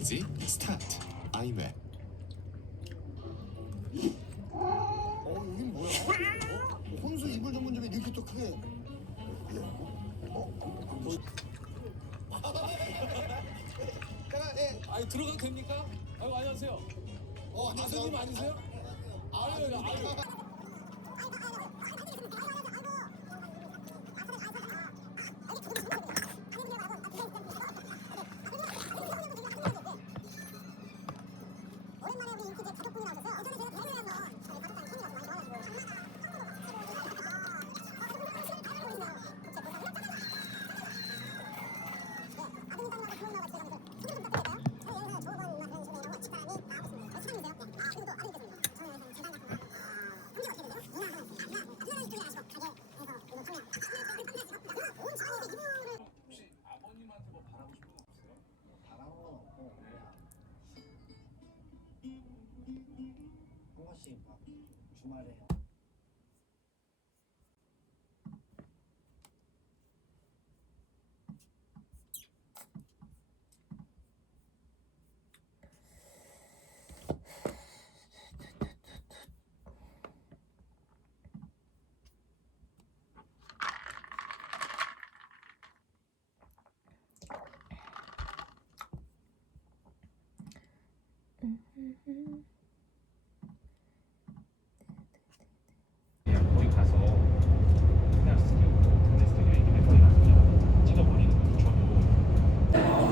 이지 스타트 아이맥. 여긴 뭐야? 혼수 이불 전문점이 이렇게 또 크게. 아니 들어가도 됩니까? 아유 안녕하세요. 선생님 아니세요? 아유. 오랜만에 우리 인기 가족분이 나오셔서 예전에 제가 대회에서 저희 가족단 팀이라서 많이 나와가지고 혹시 아버님한테 뭐 바라고 싶은 거 없어요? 바람은 없고 한 번씩 막 주말에 거기 가서 그냥 인터넷 스튜디오 얘기를 거기 가서 그냥 찍어버리는 거 저도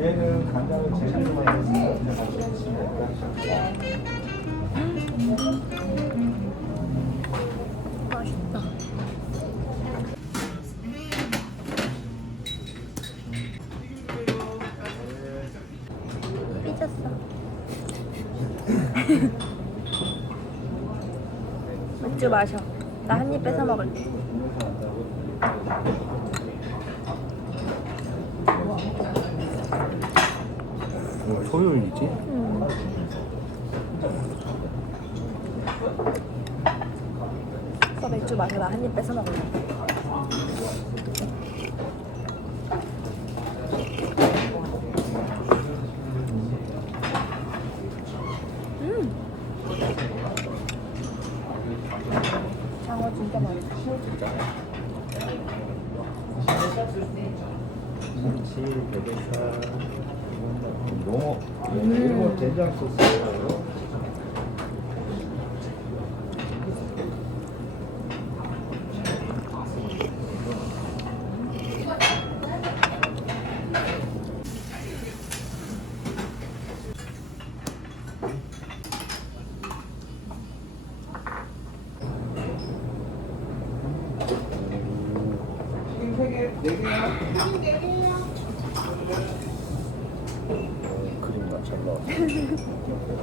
얘는 간장을 제일 많이 했으니까 맛있다. 삐졌어. 맥주 마셔. 나 한 입 뺏어 먹을게. 토요일이지? 오빠 맥주 마셔라. 한 입 뺏어 먹을래. 장어 진짜 맛있어. 김치, 베개살, 농어, 이거 된장 소스예요. 그림가 잘 나왔어.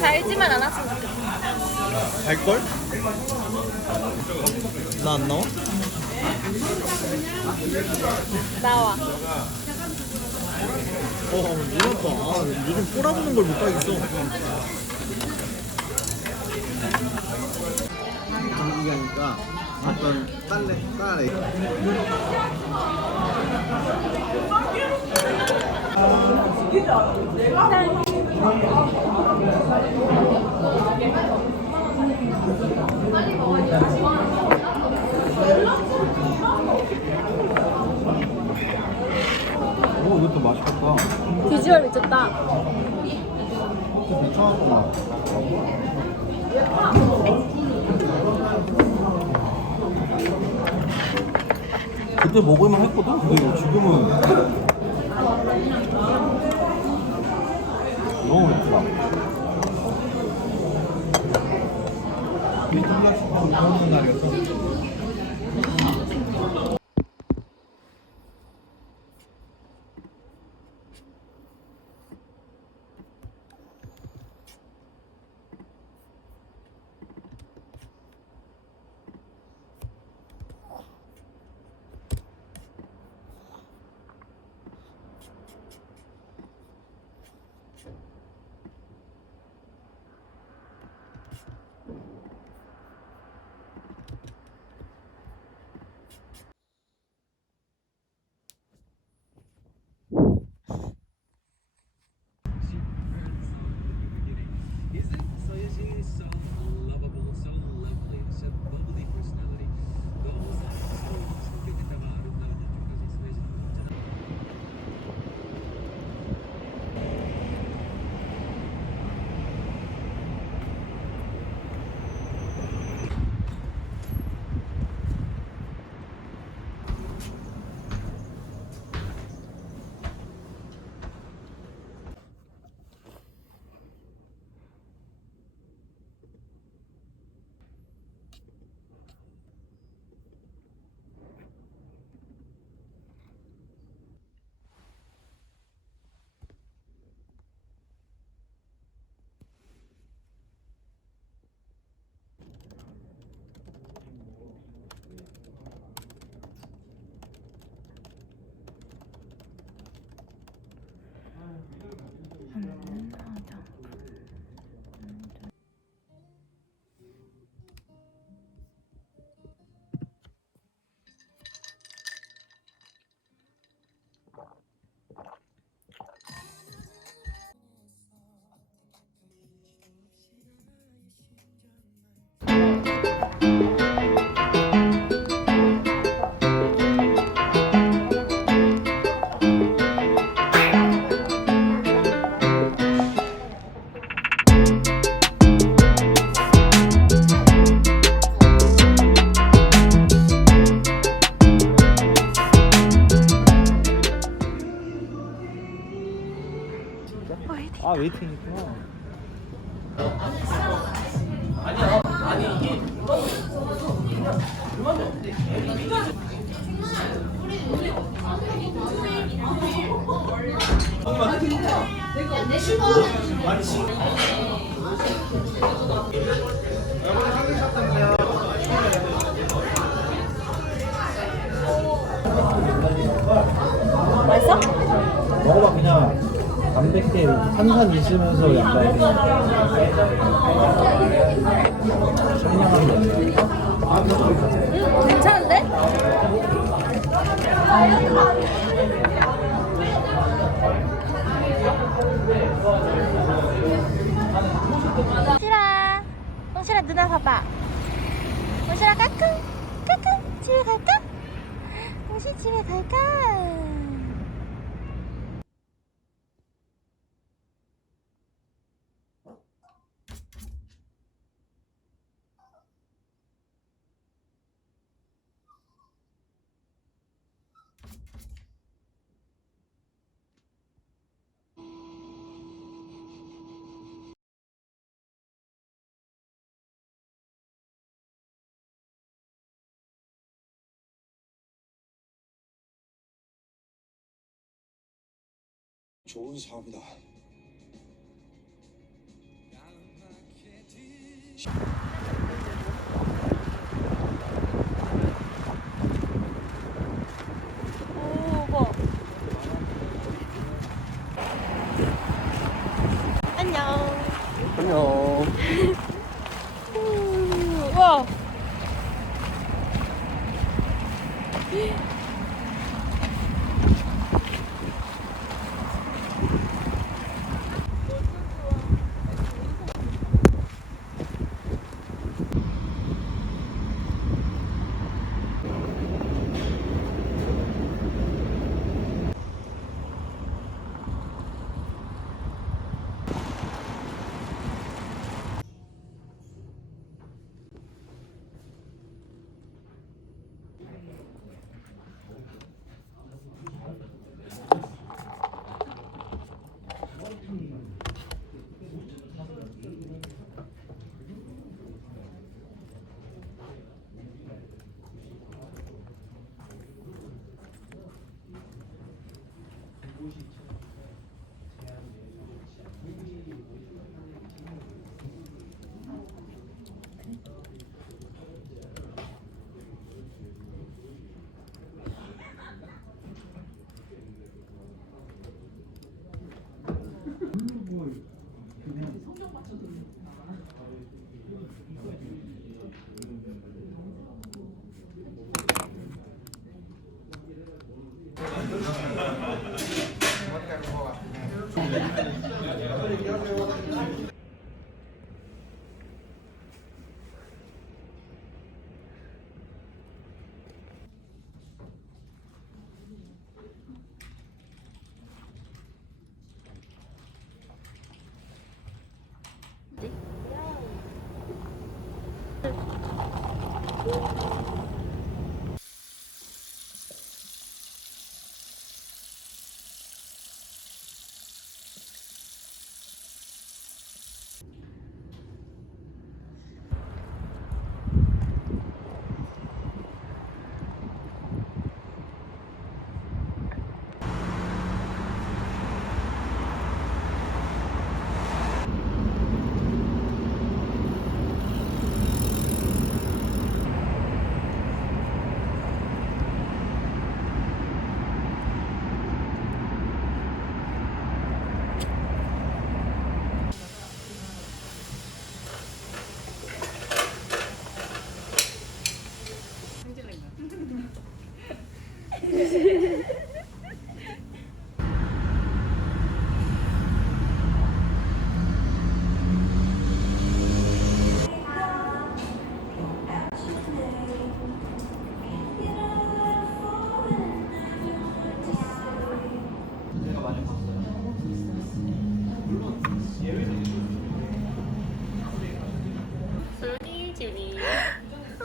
달지만 않았으면 좋겠어. 갈걸? 나 안 나와? 나와. 누웠다. 요즘 꼬라보는 걸 못 가겠어. 이게 하니까 어떤 딸래. 오, 이것도 맛있겠다. 비주얼 미쳤다. 미쳐갖구나. 그때 먹을만 했거든? 근데 지금은 너무 맵다. 우리 콜라식당 오는 날이었어. 아 웨이팅 있구나. 맛있어? 먹어봐 그냥. 담백해 탄산 있으면서 약간 청량한 괜찮은데? 홍실아, 홍실아 누나 봐봐. 홍실아 까꿍, 까꿍. 집에 갈까? 홍실 집에 갈까? 좋은 사업이다. 오, 안녕. 안녕. 와.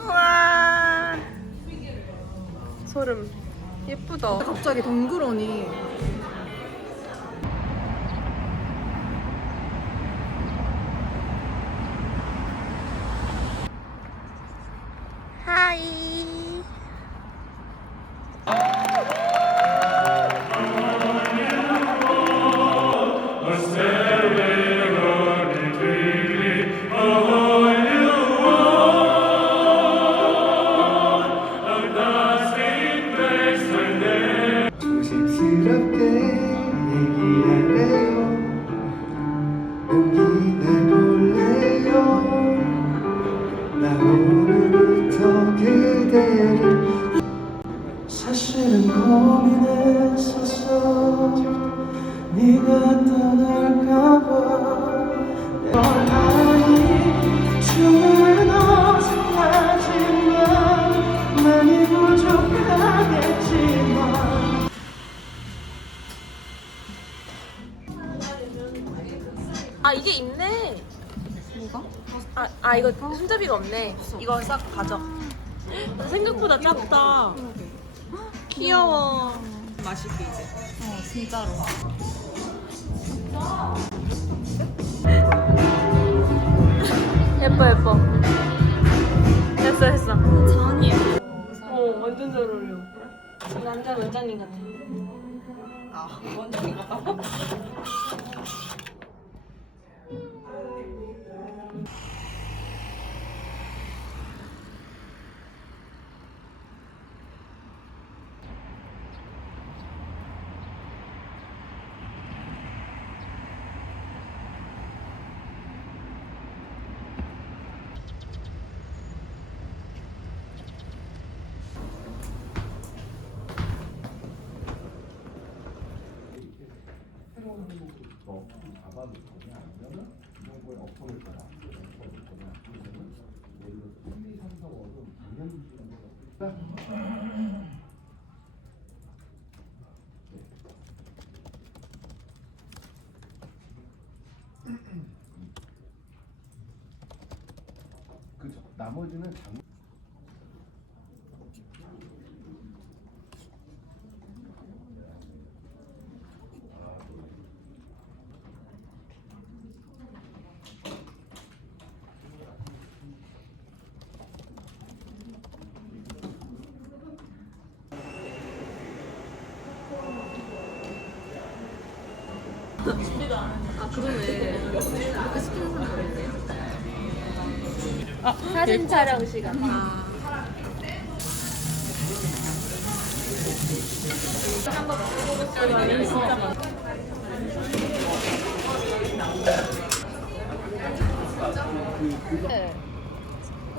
와 소름. 예쁘다. 갑자기 덩그러니 네가 떠날까봐 아니 춤은 어색하지만 많이 부족하겠지만 아 이게 있네. 뭐가? 아 이거 손잡이가 없네. 이거 싹 가져. 생각보다 작다. 귀여워. 맛있게 이제. 진짜로. 예뻐 예뻐. 됐어 됐어. 잔이 완전 잘 어울려. 남자 원장님 같아. 아 원장님 같다. 그죠. 나머지는 장. 사진 촬영 시간. 한번 먹어보겠어요. 진짜 맛.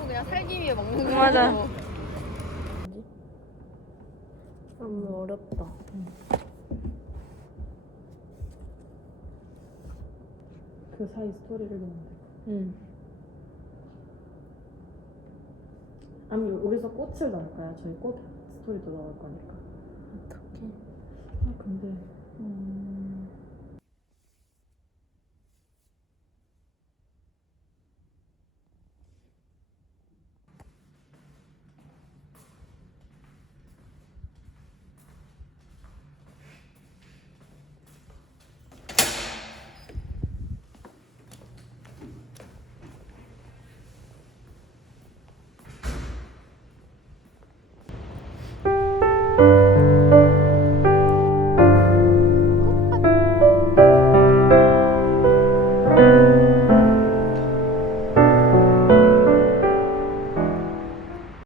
그냥 살기 위해 먹는 거. 맞아. 너무 어렵다. 그 사이 스토리를 넣으면 돼. 응. 아니면 여기서 꽃을 넣을까요? 저희 꽃 스토리도 넣을 거니까. 어떡해. 아 근데